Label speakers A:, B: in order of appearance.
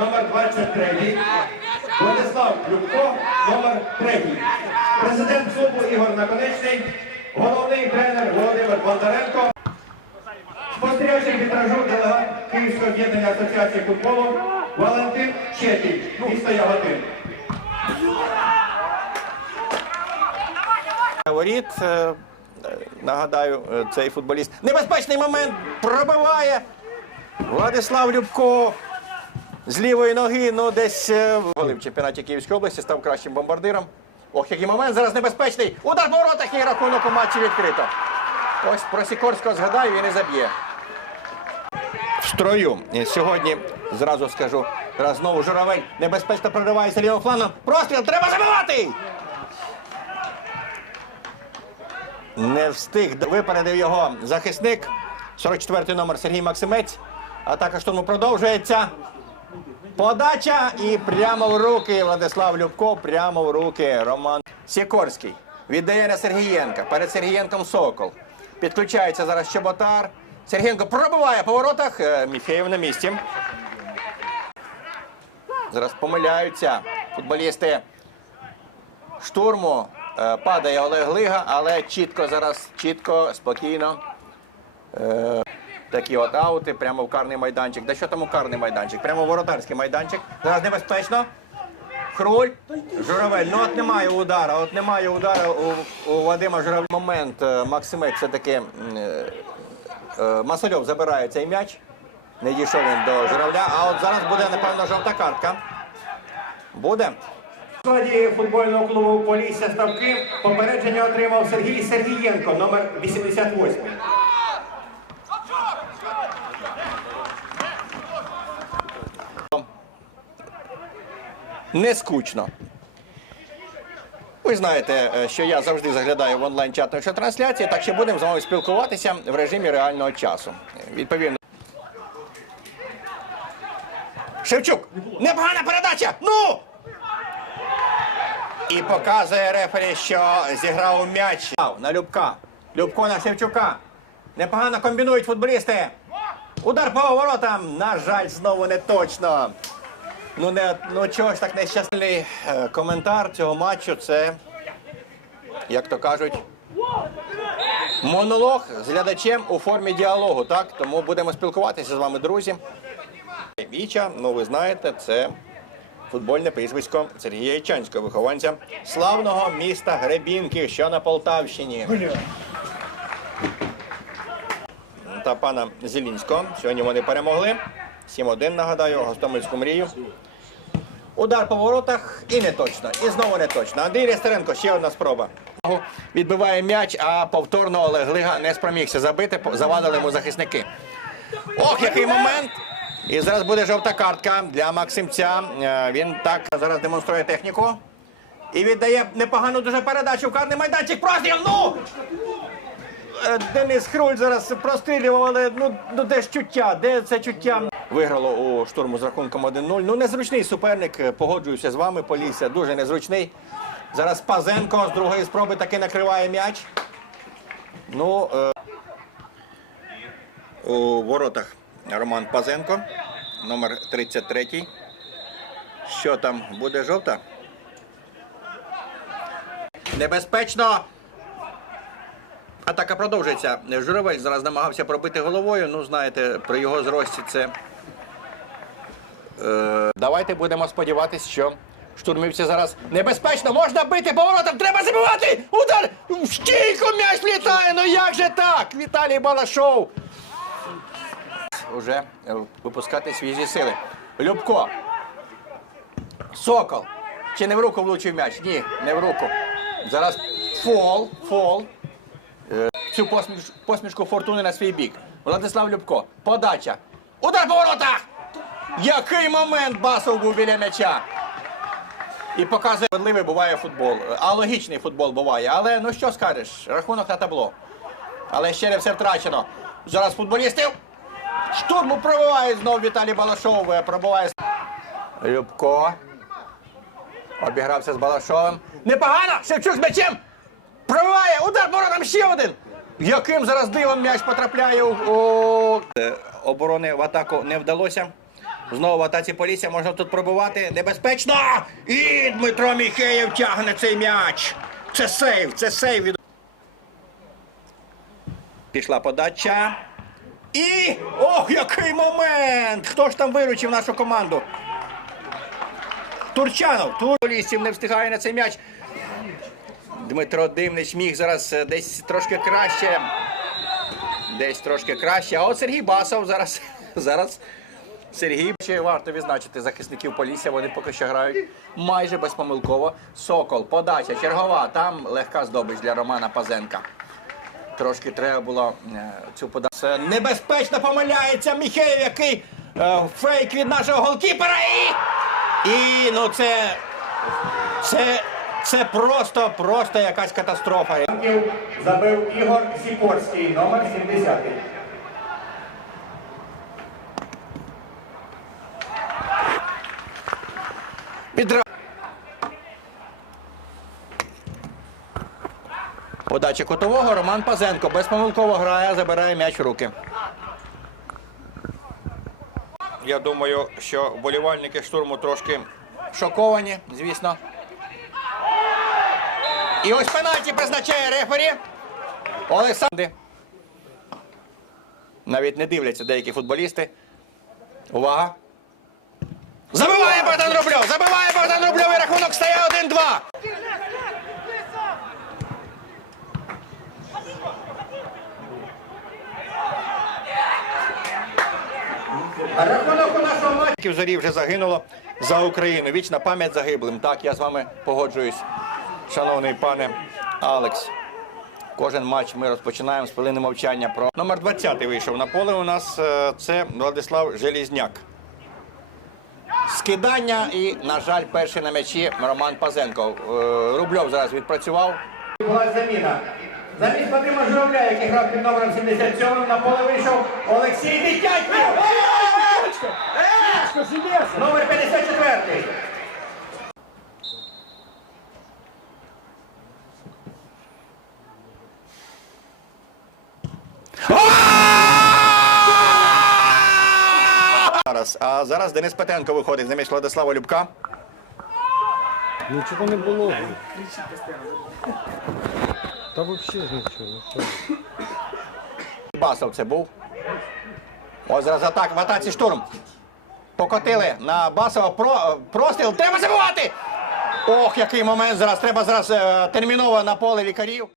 A: номер 23, Владислав Любко, номер 3. Президент клубу Ігор Наконечний, головний тренер Володимир Бондаренко. Спостерігачем вітражу делегат Київського об'єднання Асоціації футболу Валентин Щетій, місто Яготин.
B: Воріт, е, е, нагадаю, е, цей футболіст. Небезпечний момент пробиває Владислав Любко з лівої ноги, ну десь е, в в чемпіонаті Київської області став кращим бомбардиром. Ох, який момент зараз небезпечний. Удар по воротах і рахунок у матчі відкрито. Ось про Сікорського згадаю, і заб'є. В строю. Сьогодні зразу скажу. Зараз знову журавель небезпечно проривається лівим фланом. Простріл треба забивати! Не встиг випередив його захисник. 44-й номер Сергій Максимець. Атака штурму продовжується. Подача і прямо в руки Владислав Любко, прямо в руки Роман Сікорський. Віддає на Сергієнка. Перед Сергієнком Сокол. Підключається зараз Чоботар. Сергієнко пробиває по воротах. Е, на місці. Зараз помиляються футболісти штурму. Е, Падає Олег Лига, але чітко зараз, чітко, спокійно. Такі от аути, прямо в карний майданчик. Да що там у карний майданчик? Прямо в воротарський майданчик. Зараз небезпечно. Хруль. Журавель. Ну от немає удара. От немає удара у, у Вадима Журавля. Момент е, Максимець все-таки е, е, Масольов забирає цей м'яч. Не дійшов він до Журавля. А от зараз буде, напевно, жовта картка. Буде.
A: Складі футбольного клубу Полісся Ставки попередження отримав Сергій Сергієнко, номер 88.
B: Не скучно. Ви знаєте, е, що я завжди заглядаю в онлайн-чат нашої трансляції, так що будемо з вами спілкуватися в режимі реального часу. Відповідно. Шевчук! Непогана передача! Ну! І показує рефері, що зіграв м'яч на Любка. Любко на Шевчука. Непогано комбінують футболісти. Удар по воротам. На жаль, знову не точно. Ну, не, ну чого ж так нещасний е, коментар цього матчу це, як то кажуть, монолог з глядачем у формі діалогу. Так? Тому будемо спілкуватися з вами, друзі. Віча, ну ви знаєте, це футбольне прізвисько Сергія Ічанського, вихованця славного міста Гребінки, що на Полтавщині. Та пана Зелінського. Сьогодні вони перемогли. 7-1, нагадаю, Гостомельську мрію. Удар по воротах і не точно. І знову не точно. Андрій Рестеренко, ще одна спроба. Відбиває м'яч, а повторно Олег Лига не спромігся забити, завадили йому захисники. Ох, який момент! І зараз буде жовта картка для Максимця. Е, Він так зараз демонструє техніку. І віддає непогану дуже передачу в карний майданчик. Простріл! Ну! Е, Денис Хруль зараз прострілював, але ну, ну де ж чуття? Де це чуття? Виграло у штурму з рахунком 1-0. Ну незручний суперник, е, погоджуюся з вами, Полісся, дуже незручний. Зараз Пазенко з другої спроби таки накриває м'яч. Ну, е... у воротах Роман Пазенко, номер 33. Що там, буде жовта? Небезпечно. Атака продовжується. Журавель зараз намагався пробити головою. Ну, знаєте, при його зрості це. Е, давайте будемо сподіватися, що штурмівці зараз небезпечно. Можна бити поворотом, треба забивати! Удар! В стійку м'яч влітає! Ну як же так? Віталій Балашов. Уже е, випускати свіжі сили. Любко. Сокол. Чи не в руку влучив м'яч? Ні, не в руку. Зараз фол, фол цю посміш- посмішку фортуни на свій бік. Владислав Любко. Подача. Удар по воротах! Який момент Басов був біля м'яча. І показує, справедливий буває футбол. Алогічний футбол буває. Але ну що скажеш? Рахунок на табло. Але ще не все втрачено. Зараз футболістів. Штурму пробиває знов Віталій Балашов. е, Пробиває. Любко. Обігрався з Балашовим. Непогано! Шевчук з м'ячем! Пробиває! Удар воротам ще один! Яким зараз дивом м'яч потрапляє у, у... Е, оборони в атаку не вдалося. Знову в атаці Полісся можна тут пробувати. Небезпечно! І Дмитро Міхеєв тягне цей м'яч. Це сейв, це сейв. Пішла подача. І. Ох, який момент! Хто ж там виручив нашу команду? Турчанов. Турболістів не встигає на цей м'яч. Дмитро Дивнич міг зараз е, десь трошки краще. Десь трошки краще. А от Сергій Басов зараз. зараз Сергій ще варто відзначити захисників Полісся. Вони поки що грають майже безпомилково. Сокол, подача, чергова. Там легка здобич для Романа Пазенка. Трошки треба було е, цю подачу. Небезпечно помиляється Міхеєв, який е, фейк від нашого голкіпера. І, і ну це, це, це просто, просто якась катастрофа.
A: Забив Ігор Сікорський, номер 70.
B: Підра... Подача кутового Роман Пазенко безпомилково грає, забирає м'яч в руки. Я думаю, що вболівальники штурму трошки шоковані, звісно. І ось пенальті призначає рефері. Олександр. Навіть не дивляться деякі футболісти. Увага! Забиває Богдан Рубльов! Забиває Богдан Рубльов і рахунок стає 1-2.
A: А рахунок у нашого матчу.
B: Ків зорі вже загинуло за Україну. Вічна пам'ять загиблим. Так, я з вами погоджуюсь, шановний пане Алекс. Кожен матч ми розпочинаємо з хвилини мовчання про номер 20 вийшов на поле. У нас е, це Владислав Желізняк. Скидання і, на жаль, перший на м'ячі Роман Пазенко. Е, Рубльов зараз відпрацював.
A: Була заміна. Замість Вадима Журавля, який грав під номером 77, на поле вийшов Олексій Дитятнів.
B: Зараз. А зараз Денис Петенко виходить замість Владислава Любка.
C: Нічого не було. Та взагалі ж нічого. ну.
B: Басов це був. Ось зараз атак в атаці штурм. Покотили на Басова про, простріл. Треба забивати! Ох, який момент зараз. Треба зараз е, терміново на поле лікарів.